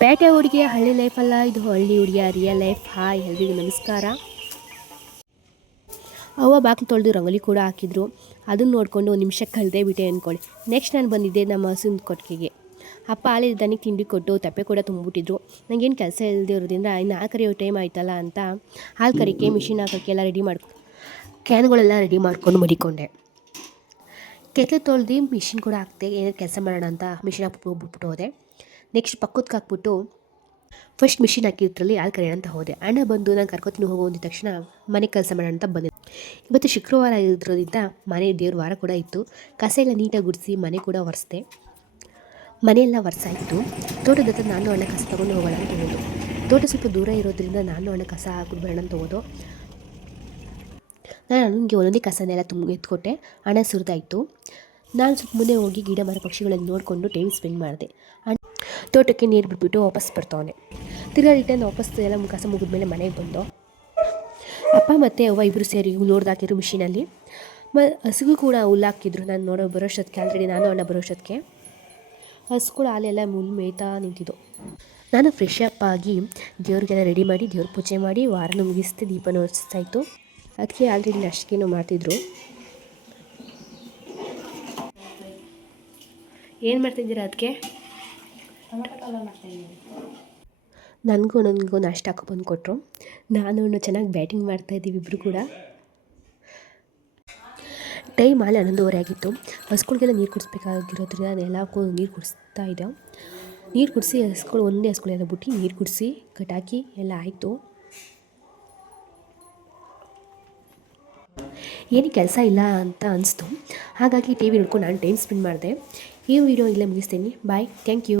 ಪೇಟೆ ಹುಡುಗಿಯ ಹಳ್ಳಿ ಲೈಫ್ ಅಲ್ಲ, ಇದು ಹಳ್ಳಿ ಹುಡುಗಿಯ ರಿಯಲ್ ಲೈಫ್. ಹಾಯ್ ಎಲ್ರಿಗೂ ನಮಸ್ಕಾರ. ಅವ್ವ ಬಾಗಿಲು ತೊಳೆದು ರಂಗೋಲಿ ಕೂಡ ಹಾಕಿದ್ರು. ಅದನ್ನು ನೋಡಿಕೊಂಡು ಒಂದು ನಿಮಿಷ ಕಳೆದೇ ಬಿಟ್ಟೆ ಅಂದ್ಕೊಳ್ಳಿ. ನೆಕ್ಸ್ಟ್ ನಾನು ಬಂದಿದ್ದೆ ನಮ್ಮ ಹಸುವಿನ ಕೊಟ್ಟಿಗೆಗೆ. ಅಪ್ಪ ಹಾಲಿದ ದನಿಗೆ ತಿಂಡಿ ಕೊಟ್ಟು ತಪ್ಪೆ ಕೂಡ ತುಂಬಿಟ್ಟಿದ್ರು. ನನಗೇನು ಕೆಲಸ ಇಲ್ಲದೆ ಇರೋದ್ರಿಂದ ಇನ್ನು ಹಾಲು ಕರಿಯೋ ಟೈಮ್ ಆಯ್ತಲ್ಲ ಅಂತ ಹಾಲು ಕರಿಕೆ ಮಿಷಿನ್ ಹಾಕೋಕ್ಕೆಲ್ಲ ಕ್ಯಾನ್ಗಳೆಲ್ಲ ರೆಡಿ ಮಾಡ್ಕೊಂಡು ಮಡಿಕೊಂಡೆ. ಕೆತ್ತಲು ತೊಳೆದು ಮಿಷಿನ್ ಕೂಡ ಹಾಕ್ತೆ, ಏನಾದ್ರು ಕೆಲಸ ಮಾಡೋಣ ಅಂತ ಮಿಷಿನ್ ಹಾಕ್ಬಿಟ್ಟು ಹೋದೆ. ನೆಕ್ಸ್ಟ್ ಪಕ್ಕಕ್ಕೆ ಹಾಕ್ಬಿಟ್ಟು ಫಸ್ಟ್ ಮಿಷಿನ್ ಹಾಕಿದ್ರಲ್ಲಿ ಹಾಲು ಕರೆಯೋಣ ಅಂತ ಹೋದೆ. ಅಣ್ಣ ಬಂದು ನಾನು ಕರ್ಕೊತೀನಿ ಹೋಗೋ ಅಂದಿದ ತಕ್ಷಣ ಮನೆ ಕೆಲಸ ಮಾಡೋಣ ಅಂತ ಬಂದೆ. ಇವತ್ತು ಶುಕ್ರವಾರ ಇರೋದ್ರಿಂದ ಮನೆ ದೇವ್ರ ವಾರ ಕೂಡ ಇತ್ತು. ಕಸ ಎಲ್ಲ ನೀಟಾಗಿ ಗುಡಿಸಿ ಮನೆ ಕೂಡ ಒರೆಸ್ದೆ. ಮನೆಯೆಲ್ಲ ಒರೆಸಾಯಿತು. ತೋಟದ ಹತ್ರ ನಾನು ಅಣ್ಣ ಕಸ ತೊಗೊಂಡು ಹೋಗೋಣ ಅಂತ ಹೋಗೋದು. ತೋಟ ಸ್ವಲ್ಪ ದೂರ ಇರೋದ್ರಿಂದ ನಾನು ಅಣ್ಣ ಕಸ ಹಾಕ್ಬಿಟ್ಟು ಬರೋಣ ಅಂತ ಹೋದೋ. ನಾನು ಅಣ್ಣನಿಗೆ ಒಂದೊಂದೇ ಕಸನೆಲ್ಲ ಎತ್ಕೊಟ್ಟೆ. ಅಣ್ಣ ಸುರಿದಾಯಿತು. ನಾನು ಸ್ವಲ್ಪ ಮುಂದೆ ಹೋಗಿ ಗಿಡ ಮರ ಪಕ್ಷಿಗಳನ್ನು ನೋಡಿಕೊಂಡು ಟೈಮ್ ಸ್ಪೆಂಡ್ ಮಾಡಿದೆ. ತೋಟಕ್ಕೆ ನೀರು ಬಿಟ್ಬಿಟ್ಟು ವಾಪಸ್ ಬರ್ತಾವನೆ. ತಿರ್ಗಾ ರಿಟರ್ನ್ ವಾಪಸ್ ಎಲ್ಲ ಕಸ ಮುಗಿದ್ಮೇಲೆ ಮನೆಗೆ ಬಂದು ಅಪ್ಪ ಮತ್ತು ಅವ್ವ ಇಬ್ಬರು ಸೇರಿ ನೋಡ್ದಾಕಿದ್ರು ಮಿಷಿನಲ್ಲಿ. ಹಸುಗೂ ಕೂಡ ಹುಲ್ಲು ಹಾಕಿದ್ರು. ನಾನು ಬರೋಷ್ಟೊತ್ತಿಗೆ ಆಲ್ರೆಡಿ ನಾನು ಅಣ್ಣ ಬರೋಷ್ಟೊತ್ತಿಗೆ ಹಸುಗಳು ಹಾಲೆಲ್ಲ ಮೇಯ್ತಾ ನಿಂತಿದ್ದು. ನಾನು ಫ್ರೆಶ್ ಅಪ್ ಆಗಿ ದೇವ್ರಿಗೆಲ್ಲ ರೆಡಿ ಮಾಡಿ ದೇವ್ರ ಪೂಜೆ ಮಾಡಿ ವಾರನ ಮುಗಿಸ್ತೆ. ದೀಪನ ಹಚ್ಚಾಯಿತು. ಅದಕ್ಕೆ ಆಲ್ರೆಡಿ ನಾಷ್ಟಕ್ಕೇನೋ ಮಾಡ್ತಿದ್ರು. ಏನು ಮಾಡ್ತಿದ್ದೀರಾ ಅದಕ್ಕೆ? ನನಗೂ ನಾಷ್ಟ ಹಾಕೊ ಕೊಟ್ಟರು. ನಾನು ಚೆನ್ನಾಗಿ ಬ್ಯಾಟಿಂಗ್ ಮಾಡ್ತಾಯಿದ್ದೀವಿ ಇಬ್ಬರು ಕೂಡ. ಟೈಮ್ ಅಲ್ಲಿ 11:30 ಆಗಿತ್ತು. ಹಸುಗಳಿಗೆಲ್ಲ ನೀರು ಕುಡಿಸ್ಬೇಕಾಗಿರೋದ್ರಿಂದ ಎಲ್ಲಕ್ಕೂ ನೀರು ಕುಡಿಸ್ತಾ ಇದ್ದೆ. ನೀರು ಕುಡಿಸಿ ಹಸುಗಳು ಒಂದೇ ಹಸುಗಳೆಲ್ಲ ಬಿಟ್ಟು ನೀರು ಕುಡಿಸಿ ಕಟಾಕಿ ಎಲ್ಲ ಆಯಿತು. ಏನು ಕೆಲಸ ಇಲ್ಲ ಅಂತ ಅನಿಸ್ತು. ಹಾಗಾಗಿ ಟಿ ವಿ ನೋಡ್ಕೊಂಡು ನಾನು ಟೈಮ್ ಸ್ಪೆಂಡ್ ಮಾಡಿದೆ. ಈ ವಿಡಿಯೋ ಇಲ್ಲೇ ಮುಗಿಸ್ತೀನಿ. ಬಾಯ್, ಥ್ಯಾಂಕ್ ಯು.